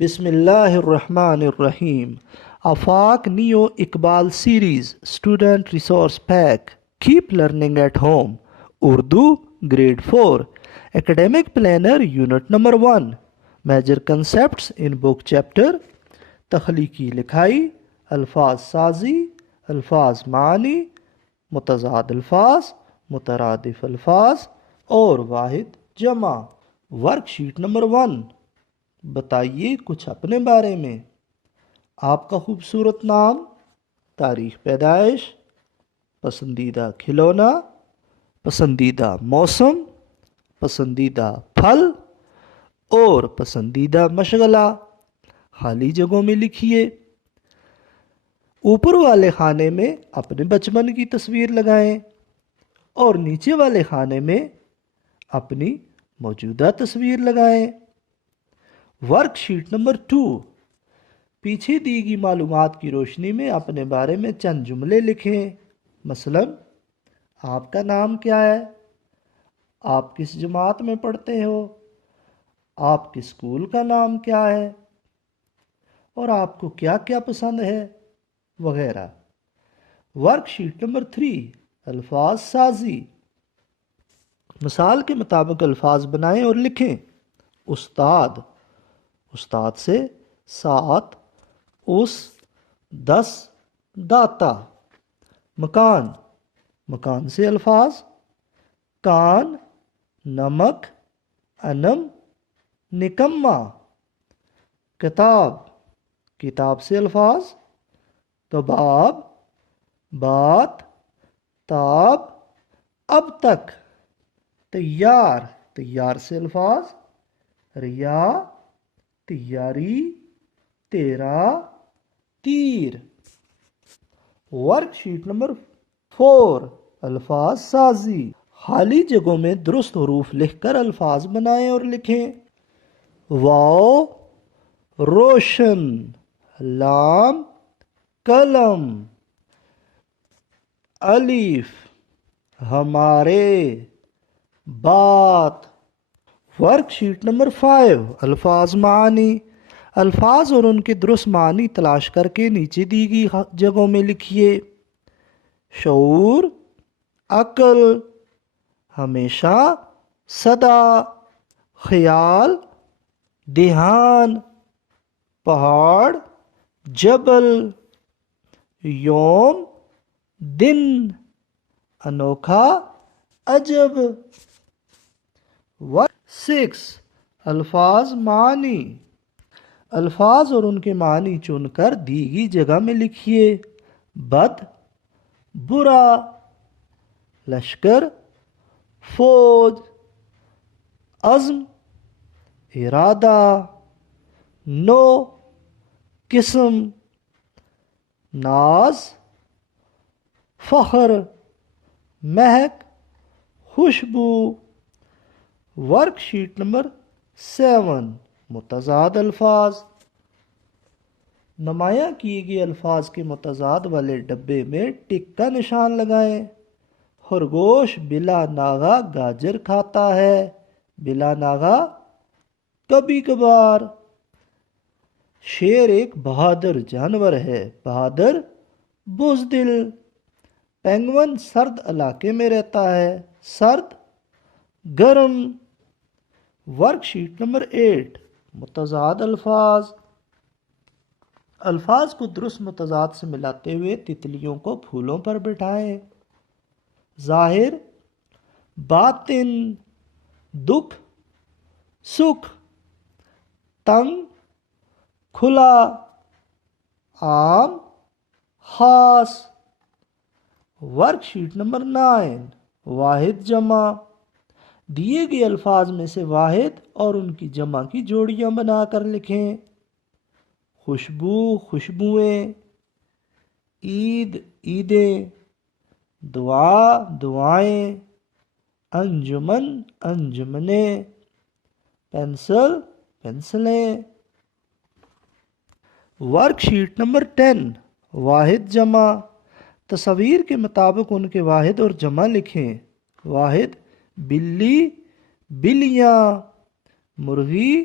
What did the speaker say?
بسم اللہ الرحمن الرحیم. Afaq new Iqbal series student resource pack. Keep learning at home. Urdu grade 4. Academic planner unit number 1. Major concepts in book chapter. تخلیقی لکھائی، الفاظ سازی، الفاظ معنی، متضاد الفاظ، مترادف الفاظ اور واحد جمع. Work sheet number 1. بتائیے کچھ اپنے بارے میں. آپ کا خوبصورت نام، تاریخ پیدائش، پسندیدہ کھلونا، پسندیدہ موسم، پسندیدہ پھل اور پسندیدہ مشغلہ خالی جگہوں میں لکھیے. اوپر والے خانے میں اپنے بچپن کی تصویر لگائیں اور نیچے والے خانے میں اپنی موجودہ تصویر لگائیں. Work sheet number 2. پیچھے دی گئی معلومات کی روشنی میں اپنے بارے میں چند جملے لکھیں. مثلا آپ کا نام کیا ہے؟ آپ کس جماعت میں پڑھتے ہو؟ آپ کے اسکول کا نام کیا ہے؟ اور آپ کو کیا کیا پسند ہے؟ وغیرہ. Work sheet number 3. الفاظ سازی. مثال کے مطابق الفاظ بنائیں اور لکھیں. استاد، استاد سے 7 اس 10 داتا. مکان، مکان سے الفاظ کان، نمک، انم، نکما. کتاب، کتاب سے الفاظ کباب، بات، تاب، اب تک. تیار، تیار سے الفاظ ریا، تیاری، تیرا، تیر. Work sheet number 4. الفاظ سازی. خالی جگہوں میں درست حروف لکھ کر الفاظ بنائیں اور لکھیں. واو روشن، لام قلم، الف ہمارے، بات. Work sheet number 5. الفاظ معنی. الفاظ اور ان کے درست معنی تلاش کر کے نیچے دی گئی جگہوں میں لکھیے. شعور، عقل، ہمیشہ، سدا، خیال، دھیان، پہاڑ، جبل، یوم، دن، انوکھا، عجب. 6. الفاظ معنی. الفاظ اور ان کے معنی چن کر دی گئی جگہ میں لکھیے. بد، برا، لشکر، فوج، عزم، ارادہ، نو، قسم، ناز، فخر، مہک، خوشبو. Work sheet number 7. متضاد الفاظ. نمایاں کیے گئے الفاظ کے متضاد والے ڈبے میں ٹک کا نشان لگائیں. خرگوش بلا ناغہ گاجر کھاتا ہے، بلا ناغہ کبھی کبھار. شیر ایک بہادر جانور ہے، بہادر بزدل. پینگون سرد علاقے میں رہتا ہے، سرد گرم. Work sheet number 8. متضاد الفاظ. الفاظ کو درست متضاد سے ملاتے ہوئے تتلیوں کو پھولوں پر بٹھائیں. ظاہر، باطن، دکھ، سکھ. تنگ، کھلا، عام، خاص. Work sheet number 9. واحد جمع. دیے گئے الفاظ میں سے واحد اور ان کی جمع کی جوڑیاں بنا کر لکھیں. خوشبو، خوشبوئیں. عید، عیدیں. دعا، دعائیں. انجمن، انجمنیں. پینسل، پینسلیں. Work sheet number 10. واحد جمع. تصویر کے مطابق ان کے واحد اور جمع لکھیں. واحد بلی، بلیاں. مرغی،